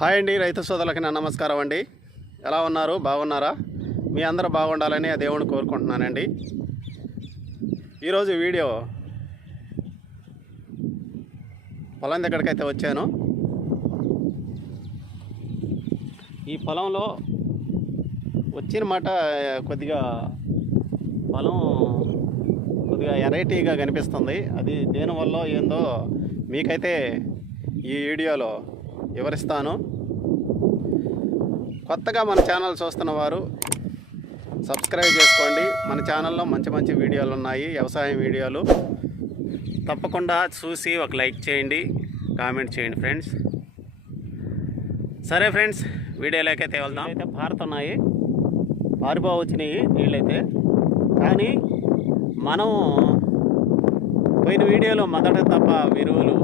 Hi అండి రైతు సోదరులకి నా నమస్కారం అండి. ఎలా ఉన్నారు? బాగున్నారా? మీ అందరూ బాగుండాలని ఆ దేవుని కోరుకుంటున్నానండి. ఈరోజు వీడియో పొలం దగ్గరకైతే వచ్చాను. ఈ పొలంలో వచ్చిన మాట కొద్దిగా పొలం కొద్దిగా ఎరైటీగా కనిపిస్తుంది. అది దేనివల్ల ఏందో మీకైతే ఈ వీడియోలో వివరిస్తాను. కొత్తగా మన ఛానల్ చూస్తున్న వారు సబ్స్క్రైబ్ చేసుకోండి. మన ఛానల్లో మంచి మంచి వీడియోలు ఉన్నాయి వ్యవసాయం వీడియోలు. తప్పకుండా చూసి ఒక లైక్ చేయండి కామెంట్ చేయండి ఫ్రెండ్స్. సరే ఫ్రెండ్స్ వీడియోలోకైతే అయితే వెళ్దాం. అయితే పారుతున్నాయి పారిపో వచ్చినాయి నీళ్ళైతే. కానీ మనం పోయిన వీడియోలో మొదట తప్ప విరువులు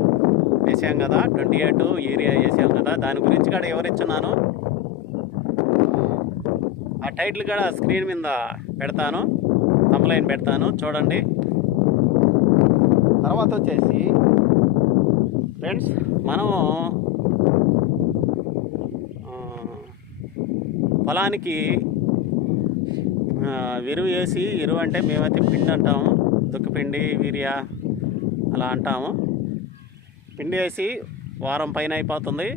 వేసాం కదా ట్వంటీ ఎయిట్ ఏరియా వేసాం కదా దాని గురించి కూడా ఎవరిచ్చున్నాను ఆ టైటిల్ కూడా స్క్రీన్ మీద పెడతాను తమ్లైన్ పెడతాను చూడండి. తర్వాత వచ్చేసి ఫ్రెండ్స్ మనము పొలానికి ఎరువు వేసి ఎరువు అంటే మేమైతే పిండి అంటాము దుక్కిపిండి వీరియా అలా అంటాము. పిండి వేసి వారం పైన అయిపోతుంది.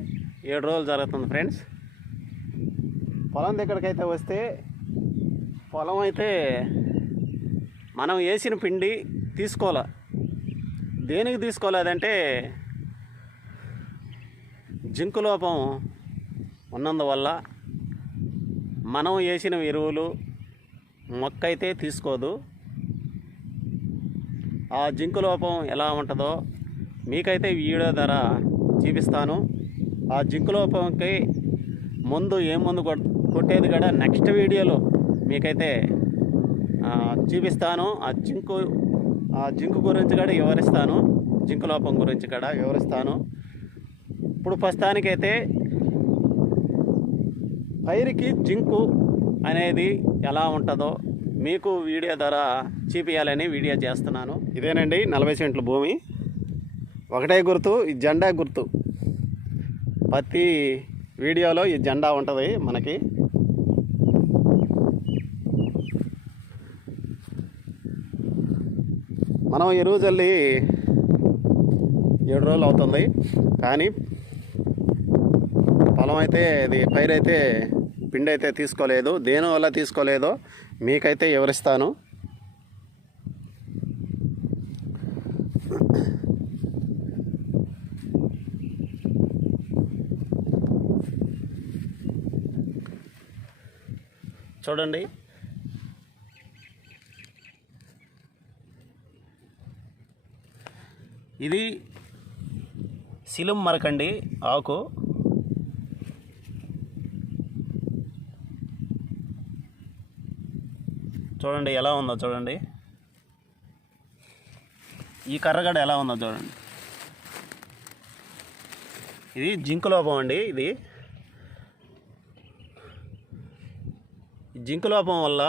ఏడు రోజులు జరుగుతుంది ఫ్రెండ్స్. పొలం దగ్గరకైతే వస్తే పొలం అయితే మనం వేసిన పిండి తీసుకోలే దేనికి తీసుకోలేదంటే జింకు లోపం ఉన్నందువల్ల మనం వేసిన ఎరువులు మొక్క అయితే తీసుకోదు. ఆ జింకు లోపం ఎలా ఉంటుందో మీకైతే వీడియో ధర చూపిస్తాను. ఆ జింకు లోపంకి ముందు ఏం ముందు కొట్టేది కూడా నెక్స్ట్ వీడియోలో మీకైతే చూపిస్తాను. ఆ జింకు ఆ జింకు గురించి కూడా వివరిస్తాను. జింకు లోపం గురించి కూడా వివరిస్తాను. ఇప్పుడు ప్రస్తుతానికైతే పైరుకి జింకు అనేది ఎలా ఉంటుందో మీకు వీడియో ధర చూపించాలని వీడియో చేస్తున్నాను. ఇదేనండి నలభై సెంట్ల భూమి. ఒకటే గుర్తు ఈ జెండా గుర్తు. ప్రతి వీడియోలో ఈ జెండా ఉంటుంది మనకి. మనం ఎరువు వెళ్ళి ఏడు రోజులు అవుతుంది. కానీ పొలం అయితే ఇది పైరైతే పిండి అయితే తీసుకోలేదు. దేని వల్ల తీసుకోలేదో మీకైతే వివరిస్తాను. చూడండి. ఇది సిలుం మరకండి ఆకు. చూడండి ఎలా ఉందో చూడండి. ఈ కర్రగడ ఎలా ఉందో చూడండి. ఇది జింకు లోపం అండి ఇది. జింక్ లోపం వల్ల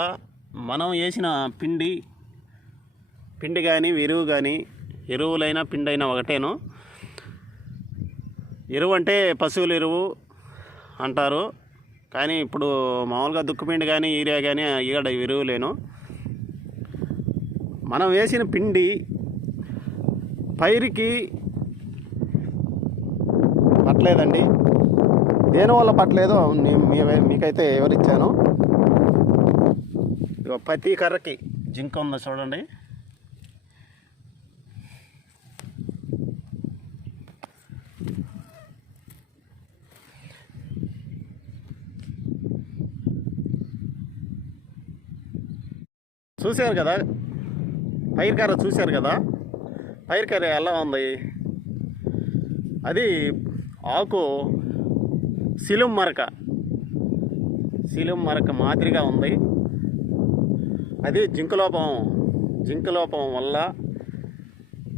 మనం వేసిన పిండి పిండి కానీ ఎరువు కానీ ఎరువులైనా పిండి అయినా ఒకటేను. ఎరువు అంటే పశువుల ఎరువు అంటారు. కానీ ఇప్పుడు మామూలుగా దుక్కుపిండి కానీ ఈరియా కానీ ఈగడ ఎరువులేను మనం వేసిన పిండి పైరుకి పట్టలేదండి. దేనివల్ల పట్టలేదో? నేను మీకైతే ఎవరిచ్చాను. ప్రతి కర్రకి. జింక ఉందో చూడండి. చూశారు కదా? పైరు కర్ర చూశారు కదా? పైరు కర్ర ఎలా ఉంది? అది ఆకు సిలుం మరక. సిలుం మరక మాదిరిగా ఉంది. అది జింక లోపం. జింక లోపం వల్ల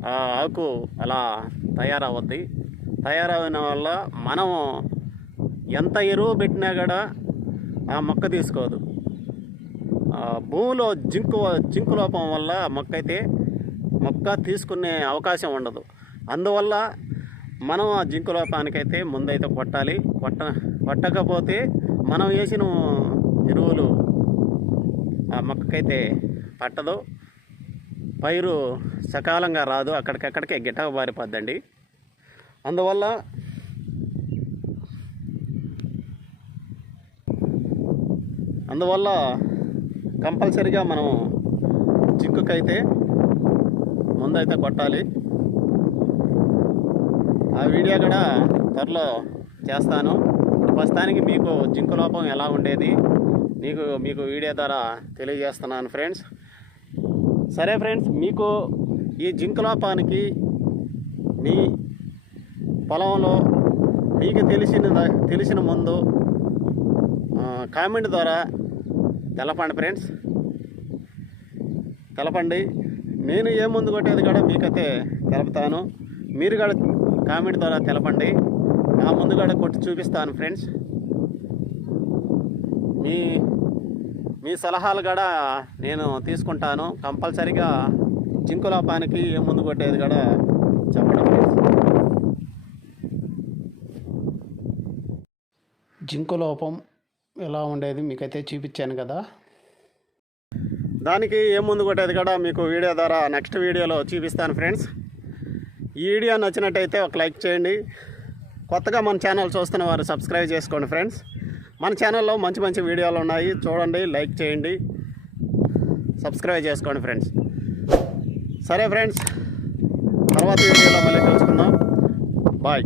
ఆ ఆకు అలా తయారవుద్ది. తయారవడం వల్ల మనం ఎంత ఎరువు పెట్టినా కూడా ఆ మొక్క తీసుకోదు. ఆ భూమిలో జింకు జింకు లోపం వల్ల మొక్క అయితే మొక్క తీసుకునే అవకాశం ఉండదు. అందువల్ల మనం ఆ జింకు లోపానికైతే ముందైతే కొట్టాలి. కొట్ట కొట్టకపోతే మనం వేసిన ఎరువులు ఆ మొక్కకైతే పట్టదు. పైరు సకాలంగా రాదు. అక్కడికక్కడికే గిటక బారిపోద్దండి అందువల్ల అందువల్ల కంపల్సరిగా మనం చిక్కుకైతే ముందైతే కొట్టాలి. ఆ వీడియో కూడా త్వరలో చేస్తాను. ఇప్పుడు ప్రస్తుతానికి మీకు జింకు లోపం ఎలా ఉండేది? మీకు మీకు వీడియో ద్వారా తెలియజేస్తున్నాను ఫ్రెండ్స్ సరే ఫ్రెండ్స్ మీకు ఈ జింకలోపానికి మీ పొలంలో మీకు తెలిసిన తెలిసిన ముందు కామెంట్ ద్వారా తెలపండి ఫ్రెండ్స్ తెలపండి. నేను ఏ ముందు కొట్టేది కూడా మీకైతే తెలపుతాను. మీరు కూడా కామెంట్ ద్వారా తెలపండి. నా ముందు కూడా కొట్టి చూపిస్తాను ఫ్రెండ్స్ మీ మీ సలహాలు కూడా నేను తీసుకుంటాను. కంపల్సరీగా జింకు లోపానికి ఏ ముందు కొట్టేది కూడా చెప్పడం జింకు లోపం ఎలా ఉండేది మీకైతే చూపించాను కదా? దానికి ఏ ముందు కొట్టేది కూడా మీకు వీడియో ద్వారా నెక్స్ట్ వీడియోలో చూపిస్తాను ఫ్రెండ్స్. ఈ వీడియో నచ్చినట్టయితే ఒక లైక్ చేయండి. కొత్తగా మన ఛానల్ చూస్తున్న వారు సబ్స్క్రైబ్ చేసుకోండి ఫ్రెండ్స్. మన ఛానల్లో మంచి మంచి వీడియోలు ఉన్నాయి. చూడండి లైక్ చేయండి. సబ్స్క్రైబ్ చేసుకోండి ఫ్రెండ్స్ సరే ఫ్రెండ్స్ తర్వాత వీడియోలో మళ్ళీ కలుసుకుందాం. బాయ్